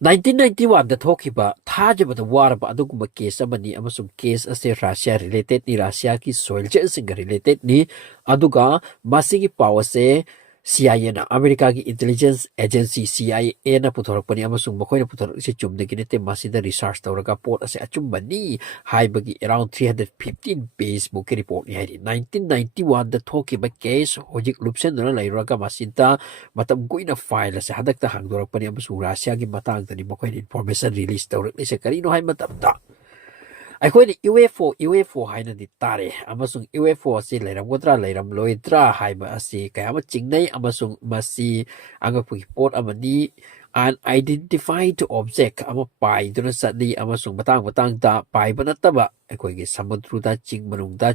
1991 da thokiba thajabada waraba aduguma case amani amasum case ase Russia related ni Russia ki soil change related ni aduga masigi power se CIA na America ki intelligence agency CIA na puthorapani amasung makhoi na puthor se chumde kinete masida research tawraga pot ase achumbani haibagi around 315 page book report ni hairi 1991 da thokiba case hojik lupsen na lairaga masinta matam goina file ase hadakta hangdorapani amasung Russia ki matang tani makhoi information release tawrak ni se karino hai matamda ꯑꯩꯈꯣꯏꯅ UFO ꯍꯥꯏꯅꯗꯤ ꯇꯥꯔꯦ ꯑꯃꯁꯨꯡ UFO ꯑꯁꯤ ꯂꯩꯔꯝꯒꯗ꯭ꯔꯥ ꯂꯩꯔꯝꯂꯣꯏꯗ꯭ꯔꯥ ꯍꯥꯏꯕ ꯑꯁꯤ ꯀꯌꯥ ꯑꯃ ꯆꯤꯡꯅꯩ ꯑꯃꯁꯨꯡ ꯃꯁꯤ ꯑꯉꯛꯄꯒꯤ ꯄꯣꯠ ꯑꯃꯅꯤ unidentified object ꯑꯃ ꯄꯥꯏꯗꯨꯅ ꯆꯠꯂꯤ ꯑꯃꯁꯨꯡ ꯃꯇꯥꯡꯗ ꯄꯥꯏꯕ ꯅꯠꯇꯕ ꯑꯩꯈꯣꯏꯒꯤ ꯁꯃꯨꯗ꯭ꯔꯗ ꯆꯤꯡ ꯃꯅꯨꯡꯗ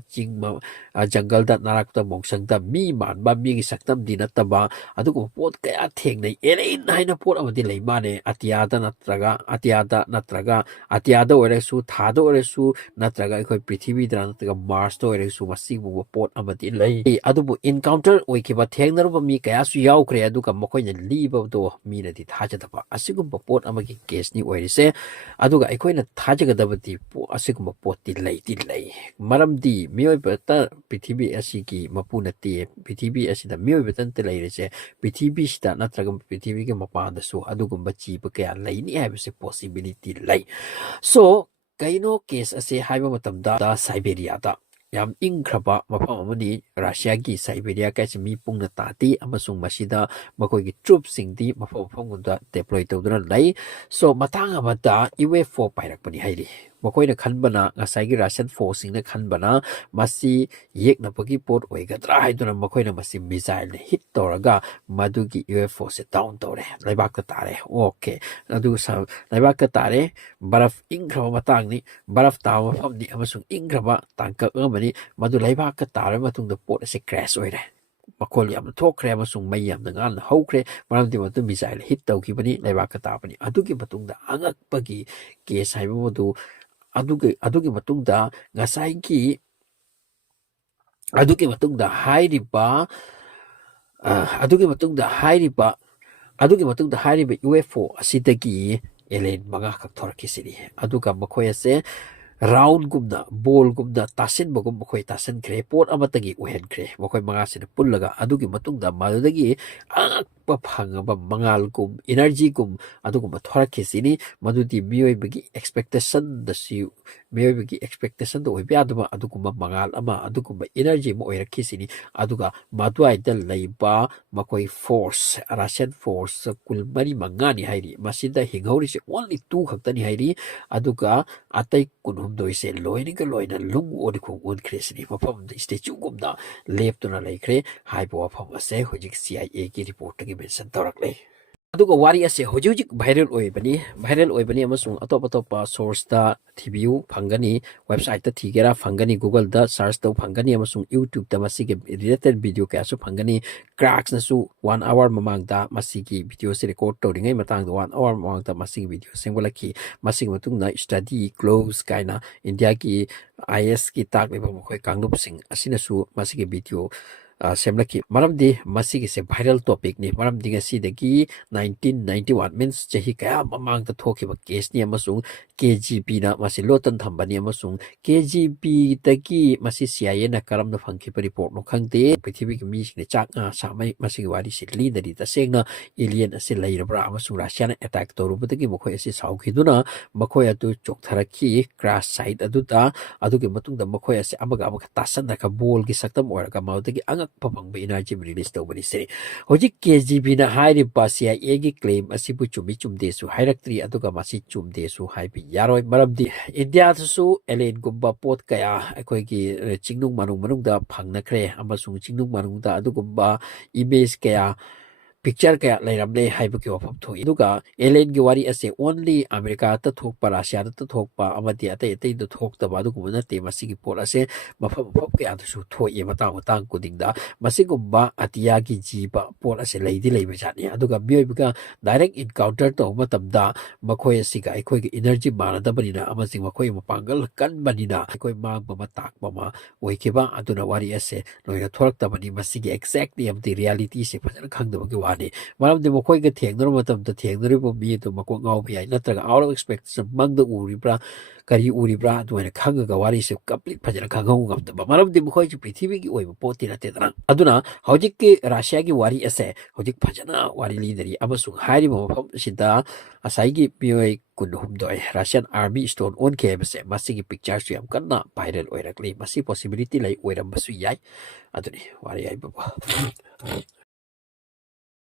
ꯖꯪꯒꯜꯗ ꯅꯥꯔꯛꯇ ꯃꯣꯡꯁꯪꯗ ꯃꯤ ꯃꯥꯟꯕ ꯃꯤꯒꯤ ꯁꯛꯇꯝꯗꯤ ꯅꯠꯇꯕ ꯑꯗꯨꯒꯨꯝꯕ ꯄꯣꯠ ꯀꯌꯥ ꯊꯦꯡꯅꯩ ꯑꯦꯂꯦꯟ ꯍꯥꯏꯅ ꯄꯣꯠ ꯑꯃꯗꯤ ꯂꯩ ꯃꯥꯅꯦ ꯑꯇꯤꯌꯥꯗ ꯑꯣꯏꯔꯁꯨ ꯊꯥꯗ ꯑꯣꯏꯔꯁꯨ ꯅꯠꯇ꯭ꯔꯒ ꯑꯩꯈꯣꯏ ꯄ꯭ꯔꯤꯊꯤꯕꯤꯗ ꯅꯠꯇ꯭ꯔꯒ ꯃꯥꯔꯁꯇ ꯑꯣꯏꯔꯁꯨ ꯃꯁꯤꯒꯨꯝꯕ ꯄꯣꯠ ꯑꯃꯗꯤ ꯂꯩ ꯑꯗꯨꯕꯨ ꯏꯟꯀꯥꯎꯟꯇꯔ ꯑꯣꯏꯈꯤꯕ ꯊꯦꯡꯅꯔꯨꯕ ꯃꯤ ꯀꯌꯥꯁꯨ ꯌꯥꯎꯈ꯭ꯔꯦ ꯑꯗꯨꯒ ꯃꯈꯣꯏꯅ ꯂꯤꯕꯗꯣ ꯃꯤꯅꯗꯤ ꯊꯥꯖꯗꯕ ꯑꯁꯤꯒꯨꯝꯕ ꯄꯣꯠ ꯑꯃꯒꯤ ꯀꯦꯁꯅꯤ ꯑꯣꯏꯔꯤꯁꯦ ꯑꯗꯨꯒ ꯑꯩꯈꯣꯏꯅ ꯊꯥꯖꯒꯗꯕꯗꯤ ꯑꯁꯤꯒꯨꯝꯕ ꯄꯣꯠꯇꯤ ꯂꯩꯗꯤ ꯂꯩ ꯃꯔꯝꯗꯤ ꯃꯤꯑꯣꯏꯕꯇ ꯄ꯭ꯔꯤꯊꯤꯕꯤ ꯑꯁꯤꯒꯤ ꯃꯄꯨ ꯅꯠꯇꯦ ꯄ꯭ꯔꯤꯊꯤꯕꯤ ꯑꯁꯤꯗ ꯃꯤꯑꯣꯏꯕꯇ ꯅꯠꯇꯦ ꯂꯩꯔꯤꯁꯦ ꯄ꯭ꯔꯤꯊꯤꯕꯤꯁꯤꯗ ꯅꯠꯇ꯭ꯔꯒ ꯄ꯭ꯔꯤꯊꯤꯕꯤꯒꯤ ꯃꯄꯥꯟꯗꯁꯨ ꯑꯗꯨꯒꯨꯝꯕ ꯖꯤꯕ ꯀꯌꯥ ꯂꯩꯅꯤ ꯍꯥꯏꯕꯁꯦ ꯄꯣꯁꯤꯕꯤꯂꯤꯇꯤ ꯂꯩ ꯁꯣ ꯀꯩꯅꯣ ꯀꯦꯁ ꯑꯁꯦ ꯍꯥꯏꯕ ꯃꯇꯝꯗ ꯁꯥꯏꯕꯦꯔꯤꯌꯥꯗ ꯌꯥꯝ ꯏꯪꯈ꯭ꯔꯕ ꯃꯐꯝ ꯑꯃꯅꯤ ꯔꯁꯤꯌꯥꯒꯤ ꯁꯥꯏꯕꯦꯔꯤꯌꯥ ꯀꯥꯏꯁꯦ ꯃꯤ ꯄꯨꯡꯅ ꯇꯥꯗꯦ ꯑꯃꯁꯨꯡ ꯃꯁꯤꯗ ꯃꯈꯣꯏꯒꯤ ꯇ꯭ꯔꯨꯞꯁꯤꯡꯗꯤ ꯃꯐꯝꯗ ꯗꯦꯄ꯭ꯂꯣꯏ ꯇꯧꯗꯨꯅ ꯂꯩ ꯁꯣ ꯃꯇꯥꯡ ꯑꯃꯗ UFO ꯄꯥꯏꯔꯛꯄꯅꯤ ꯍꯥꯏꯔꯤ ꯃꯈꯣꯏꯅ ꯈꯟꯕꯅ ꯉꯁꯥꯏꯒꯤ ꯔꯁꯤꯌꯟ ꯐꯣꯔꯁꯁꯤꯡꯅ ꯈꯟꯕꯅ ꯃꯁꯤ ꯌꯦꯛꯅꯕꯒꯤ ꯄꯣꯠ ꯑꯣꯏꯒꯗ꯭ꯔꯥ ꯍꯥꯏꯗꯨꯅ ꯃꯈꯣꯏꯅ ꯃꯁꯤ ꯃꯤꯖꯥꯏꯜꯅ ꯍꯤꯠ ꯇꯧꯔꯒ ꯃꯗꯨꯒꯤ UFOꯁꯦ ꯗꯥꯎꯟ ꯇꯧꯔꯦ ꯂꯩꯕꯥꯛꯇ ꯇꯥꯔꯦ ꯑꯣꯀꯦ ꯑꯗꯨꯒ ꯂꯩꯕꯥꯛꯇ ꯇꯥꯔꯦ ꯕꯔꯐ ꯏꯪꯈ꯭ꯔꯕ ꯃꯇꯥꯡꯅꯤ ꯕꯔꯐ ꯇꯥꯕ ꯃꯐꯝꯅꯤ ꯑꯃꯁꯨꯡ ꯏꯪꯈ꯭ꯔꯕ ꯇꯥꯡꯀꯛ ꯑꯃꯅꯤ ꯃꯗꯨ ꯂꯩꯕꯥꯛꯇ ꯇꯥꯔꯕ ꯃꯇꯨꯡꯗ ꯄꯣꯠ ꯑꯁꯤ ꯀ꯭ꯔꯦꯁ ꯑꯣꯏꯔꯦ ꯃꯈꯣꯜ ꯌꯥꯝꯅ ꯊꯣꯛꯈ꯭ꯔꯦ ꯑꯃꯁꯨꯡ ꯃꯩ ꯌꯥꯝꯅ ꯉꯥꯟꯅ ꯍꯧꯈ꯭ꯔꯦ ꯃꯔꯝꯗꯤ ꯃꯗꯨ ꯃꯤꯖꯥꯏꯜ ꯍꯤꯠ ꯇꯧꯈꯤꯕꯅꯤ ꯂꯩꯕꯥꯛꯇ ꯇꯥꯕꯅꯤ ꯑꯗꯨꯒꯤ ꯃꯇꯨꯡꯗ ꯑꯉꯛꯄꯒꯤ ꯀꯦꯁ ꯍꯥꯏꯕ ꯃꯗꯨ ꯑꯗꯨꯒꯤ ꯃꯇꯨꯡꯗ ꯉꯁꯥꯏꯒꯤ ꯑꯗꯨꯒꯤ ꯃꯇꯨꯡꯗ ꯍꯥꯏꯔꯤꯕ UFO ꯑꯁꯤꯗꯒꯤ ꯑꯦꯂꯦꯟ 5 ꯈꯛ ꯊꯣꯔꯛꯈꯤꯁꯤꯅꯤ ꯑꯗꯨꯒ ꯃꯈꯣꯏ ꯑꯁꯦ ꯔꯥꯎꯟꯒꯨꯝꯅ ꯕꯣꯜꯒꯨꯝꯅ ꯇꯥꯁꯤꯟꯕꯒꯨꯝ ꯃꯈꯣꯏ ꯇꯥꯁꯤꯟꯈ꯭ꯔꯦ ꯄꯣꯠ ꯑꯃꯇꯒꯤ ꯑꯣꯏꯍꯟꯈ꯭ꯔꯦ ꯃꯈꯣꯏ 5ꯁꯤꯅ ꯄꯨꯜꯂꯒ ꯑꯗꯨꯒꯤ ꯃꯇꯨꯡꯗ ꯃꯗꯨꯗꯒꯤ ꯑꯉꯛꯄ ꯐꯪꯉꯕ ꯃꯉꯥꯜꯒꯨꯝ ꯏꯅꯔꯖꯤꯒꯨꯝ ꯑꯗꯨꯒꯨꯝꯕ ꯊꯣꯔꯛꯈꯤꯁꯤꯅꯤ ꯃꯗꯨꯗꯤ ꯃꯤꯑꯣꯏꯕꯒꯤ ꯑꯦꯛꯁꯄꯦꯛꯇꯦꯁꯟꯗ ꯑꯣꯏꯕ ꯌꯥꯗꯕ ꯑꯗꯨꯒꯨꯝꯕ ꯃꯉꯥꯜ ꯑꯃ ꯑꯗꯨꯒꯨꯝꯕ ꯏꯅꯔꯖꯤ ꯑꯃ ꯑꯣꯏꯔꯛꯈꯤꯁꯤꯅꯤ ꯑꯗꯨꯒ ꯃꯗꯨꯋꯥꯏꯗ ꯂꯩꯕ ꯃꯈꯣꯏ ꯐꯣꯔꯁ ꯔꯁꯤꯌꯟ ꯐꯣꯔꯁ ꯀꯨꯜ 4-5ꯅꯤ ꯍꯥꯏꯔꯤ ꯃꯁꯤꯗ ꯍꯤꯡꯍꯧꯔꯤꯁꯦ ꯑꯣꯟꯂꯤ 2 ꯈꯛꯇꯅꯤ ꯍꯥꯏꯔꯤ ꯑꯗꯨꯒ ꯑꯇꯩ 12ꯁꯦ ꯂꯣꯏꯅ ꯂꯨꯡ ꯑꯣꯟꯈꯣꯡ ꯑꯣꯟꯈ꯭ꯔꯦꯁꯤꯅꯤ ꯃꯐꯝꯗ ꯁ꯭ꯇꯦꯆꯨꯒꯨꯝꯅ ꯂꯦꯞꯇꯨꯅ ꯂꯩꯈ꯭ꯔꯦ ꯍꯥꯏꯕ ꯋꯥꯐꯝ ꯑꯁꯦ ꯍꯧꯖꯤꯛ CIAꯒꯤ ꯔꯤꯄꯣꯔꯠꯇꯒꯤ ꯃꯦꯟꯁꯟ ꯇꯧꯔꯛꯂꯦ ꯑꯗꯨꯒ ꯋꯥꯔꯤ ꯑꯁꯦ ꯍꯧꯖꯤꯛ ꯚꯥꯏꯔꯦꯜ ꯑꯣꯏꯕꯅꯤ ꯑꯃꯁꯨꯡ ꯑꯇꯣꯞꯄ ꯁꯣꯔꯁꯇ ꯊꯤꯕꯤꯌꯨ ꯐꯪꯒꯅꯤ ꯋꯦꯕꯁꯥꯏꯠꯇ ꯊꯤꯒꯦꯔꯥ ꯐꯪꯒꯅꯤ ꯒꯨꯒꯜꯗ ꯁꯔꯆ ꯇꯧ ꯐꯪꯒꯅꯤ ꯑꯃꯁꯨꯡ ꯌꯨꯇ꯭ꯌꯨꯕꯇ ꯃꯁꯤꯒꯤ ꯔꯤꯂꯦꯇꯦഡ് ꯚꯤꯗꯤꯑꯣ ꯀꯌꯥꯁꯨ ꯐꯪꯒꯅꯤ ꯀ꯭ꯔꯥꯛꯁꯅꯁꯨ 1 ꯑꯋꯥꯔ ꯃꯃꯥꯡꯗ ꯃꯁꯤꯒꯤ ꯚꯤꯗꯤꯑꯣꯁꯦ ꯔꯦꯀꯣꯔꯗ ꯇꯧꯔꯤꯉꯩ ꯃꯇꯥꯡꯗ 1 ꯑꯋꯥꯔ ꯃꯃꯥꯡꯗ ꯃꯁꯤꯒꯤ ꯚꯤꯗꯤꯑꯣ ꯁꯦꯝꯒꯠꯂꯛꯈꯤ ꯃꯁꯤꯒꯤ ꯃꯇꯨꯡꯗ ꯁ꯭ꯇꯗꯤ ꯀ꯭ꯂꯣꯖ ꯀꯥꯏꯅ ꯏꯟꯗꯤꯌꯥꯒꯤ IASꯀꯤ ꯇꯥꯛꯂꯤꯕ ꯃꯈꯣꯏ ꯀꯥꯡꯂꯨꯞꯁꯤꯡ ꯑꯁꯤꯅꯁꯨ ꯃꯁꯤꯒꯤ ꯚꯤꯗꯤꯑꯣ ꯁꯦꯝꯂꯛꯈꯤ ꯃꯔꯝꯗꯤ ꯃꯁꯤꯒꯤꯁꯦ ꯚꯥꯏꯔꯦꯜ ꯇꯣꯄꯤꯛꯅꯤ ꯃꯔꯝꯗꯤ ꯉꯁꯤꯗꯒꯤ 1991 ꯃꯤꯟꯁ ꯆꯍꯤ ꯀꯌꯥ ꯃꯃꯥꯡꯗ ꯊꯣꯛꯈꯤꯕ ꯀꯦꯁꯅꯤ ꯑꯃꯁꯨꯡ KGBꯅ ꯃꯁꯤ ꯂꯣꯠꯇꯅ ꯊꯝꯕꯅꯤ ꯑꯃꯁꯨꯡ KGBꯗꯒꯤ ꯃꯁꯤ CIAꯅ ꯀꯔꯝꯅ ꯐꯪꯈꯤꯕ ꯔꯤꯄꯣꯔꯠꯅꯣ ꯈꯪꯗꯦ ꯄ꯭ꯔꯤꯊꯤꯕꯤꯒꯤ ꯃꯤꯁꯤꯡꯅ ꯆꯥꯛ ꯉꯥ ꯁꯥꯃꯩ ꯃꯁꯤꯒꯤ ꯋꯥꯔꯤꯁꯤ ꯂꯤꯗꯔꯤ ꯇꯁꯦꯡꯅ ꯑꯦꯂꯤꯌꯟ ꯑꯁꯤ ꯂꯩꯔꯕ꯭ꯔꯥ ꯑꯃꯁꯨꯡ ꯔꯁꯤꯌꯥꯅ ꯑꯦꯇꯦꯛ ꯇꯧꯔꯨꯕꯗꯒꯤ ꯃꯈꯣꯏ ꯑꯁꯤ ꯁꯥꯎꯈꯤꯗꯨꯅ ꯃꯈꯣꯏ ꯑꯗꯨ ꯆꯣꯛꯊꯔꯛꯈꯤ ꯀ꯭ꯔꯥꯁ ꯁꯥꯏꯠ ꯑꯗꯨꯗ ꯑꯗꯨꯒꯤ ꯃꯇꯨꯡꯗ ꯃꯈꯣꯏ ꯑꯁꯤ ꯑꯃꯒ ꯇꯥꯁꯟꯅꯔꯒ ꯕꯣꯜꯒꯤ ꯁꯛꯇꯝ ꯑꯣꯏꯔꯒ ꯃꯗꯨꯗꯒꯤ ꯑꯉꯛꯄ ꯐꯪꯕ ꯏꯅꯔꯖꯤ ꯔꯤꯂꯤꯁ ꯇꯧꯕꯅꯤ ꯁꯤꯅꯤ ꯍꯧꯖꯤꯛ KGBꯅ ꯍꯥꯏꯔꯤꯕ CIAꯒꯤ ꯀ꯭ꯂꯦꯝ ꯑꯁꯤꯕꯨ ꯆꯨꯝꯗꯦꯁꯨ ꯍꯥꯏꯔꯛꯇ꯭ꯔꯤ ꯑꯗꯨꯒ ꯃꯁꯤ ꯆꯨꯝꯗꯦꯁꯨ ꯍꯥꯏꯕ ꯌꯥꯔꯣꯏ ꯃꯔꯝꯗꯤ ꯏꯟꯗꯤꯌꯥꯗꯁꯨ ꯑꯦꯂꯦꯟꯒꯨꯝꯕ ꯄꯣꯠ ꯀꯌꯥ ꯑꯩꯈꯣꯏꯒꯤ ꯆꯤꯡꯅꯨꯡ ꯃꯅꯨꯡꯗ ꯐꯪꯅꯈ꯭ꯔꯦ ꯑꯃꯁꯨꯡ ꯆꯤꯡꯅꯨꯡ ꯃꯅꯨꯡꯗ ꯑꯗꯨꯒꯨꯝꯕ ꯏꯃꯦꯖ ꯀꯌꯥ ꯄꯤꯛꯆꯔ ꯀꯌꯥ ꯂꯩꯔꯝꯂꯦ ꯍꯥꯏꯕꯒꯤ ꯋꯥꯐꯝ ꯊꯣꯛꯏ ꯑꯗꯨꯒ ꯑꯦꯂꯦꯟꯒꯤ ꯋꯥꯔꯤ ꯑꯁꯤ ꯑꯣꯟꯂꯤ ꯑꯃꯦꯔꯤꯀꯥꯗ ꯊꯣꯛꯄ ꯔꯁꯤꯌꯥꯗ ꯊꯣꯛꯄ ꯑꯃꯗꯤ ꯑꯇꯩꯗ ꯊꯣꯛꯇꯕ ꯑꯗꯨꯒꯨꯝꯕ ꯅꯠꯇꯦ ꯃꯁꯤꯒꯤ ꯄꯣꯠ ꯑꯁꯦ ꯃꯐꯝ ꯀꯌꯥꯗꯁꯨ ꯊꯣꯛꯏ ꯃꯇꯥꯡ ꯈꯨꯗꯤꯡꯗ ꯃꯁꯤꯒꯨꯝꯕ ꯑꯇꯤꯌꯥꯒꯤ ꯖꯤꯕ ꯄꯣꯠ ꯑꯁꯤ ꯂꯩꯕꯖꯥꯠꯅꯤ ꯑꯗꯨꯒ ꯃꯤꯑꯣꯏꯕꯒ ꯗꯥꯏꯔꯦꯛ ꯏꯟꯀꯥꯎꯟꯇꯔ ꯇꯧꯕ ꯃꯇꯝꯗ ꯃꯈꯣꯏ ꯑꯁꯤꯒ ꯑꯩꯈꯣꯏꯒꯤ ꯏꯅꯔꯖꯤ ꯃꯥꯟꯅꯗꯕꯅꯤꯅ ꯑꯃꯁꯨꯡ ꯃꯈꯣꯏ ꯃꯄꯥꯡꯒꯜ ꯀꯟꯕꯅꯤꯅ ꯑꯩꯈꯣꯏ ꯃꯥꯡꯕ ꯑꯃ ꯇꯥꯛꯄ ꯑꯃ ꯑꯣꯏꯈꯤꯕ ꯑꯗꯨꯅ ꯋꯥꯔꯤ ꯑꯁꯦ ꯂꯣꯏꯅ ꯊꯣꯔꯛꯇꯕꯅꯤ ꯃꯁꯤꯒꯤ ꯑꯦꯛꯖꯦꯛꯂꯤ ꯑꯃꯗꯤ ꯔꯤꯌꯦꯂꯤꯇꯤꯁꯦ ꯐꯖꯅ ꯈꯪꯗꯕꯒꯤ ꯋꯥꯅꯤ ꯃꯔꯝꯗꯤ ꯃꯈꯣꯏꯒ ꯊꯦꯡꯅꯔꯨꯕ ꯃꯇꯝꯗ ꯊꯦꯡꯅꯔꯤꯕ ꯃꯤ ꯑꯗꯨ ꯃꯀꯣꯛ ꯉꯥꯎꯕ ꯌꯥꯏ ꯅꯠꯇ꯭ꯔꯒ ꯑꯥꯎꯠ ꯑꯣꯐ ꯑꯦꯛꯁꯄꯦꯛꯇꯦꯁꯟ ꯃꯪꯗ ꯎꯔꯤꯕ꯭ꯔꯥ ꯀꯔꯤ ꯎꯔꯤꯕ꯭ꯔꯥ ꯑꯗꯨꯃꯥꯏꯅ ꯈꯪꯉꯒ ꯋꯥꯔꯤꯁꯦ ꯀꯝꯄ꯭ꯂꯤꯠ ꯐꯖꯅ ꯈꯪꯍꯧ ꯉꯝꯗꯕ ꯃꯔꯝꯗꯤ ꯃꯈꯣꯏꯁꯨ ꯄ꯭ꯔꯤꯊꯤꯕꯤꯒꯤ ꯑꯣꯏꯕ ꯄꯣꯠꯇꯤ ꯅꯠꯇꯦꯗꯅ ꯑꯗꯨꯅ ꯍꯧꯖꯤꯛꯀꯤ ꯔꯁꯤꯌꯥꯒꯤ ꯋꯥꯔꯤ ꯑꯁꯦ ꯍꯧꯖꯤꯛ ꯐꯖꯅ ꯋꯥꯔꯤ ꯂꯤꯅꯔꯤ ꯑꯃꯁꯨꯡ ꯍꯥꯏꯔꯤꯕ ꯃꯐꯝ ꯑꯁꯤꯗ ꯉꯁꯥꯏꯒꯤ ꯃꯤꯑꯣꯏ 18 ꯔꯁꯤꯌꯥꯟ ꯑꯥꯔꯃꯤ ꯏꯁꯇꯣꯟ ꯑꯣꯟꯈꯤ ꯍꯥꯏꯕꯁꯦ ꯃꯁꯤꯒꯤ ꯄꯤꯛꯆꯔꯁꯨ ꯌꯥꯝ ꯀꯟꯅ ꯚꯥꯏꯔꯦꯜ ꯑꯣꯏꯔꯛꯂꯤ ꯃꯁꯤ ꯄꯣꯁꯤꯕꯤꯂꯤꯇꯤ ꯂꯩ ꯑꯣꯏꯔꯝꯕꯁꯨ ꯌꯥꯏ ꯑꯗꯨꯅꯤ ꯋꯥꯔꯤ ꯍꯥꯏꯕꯕꯨ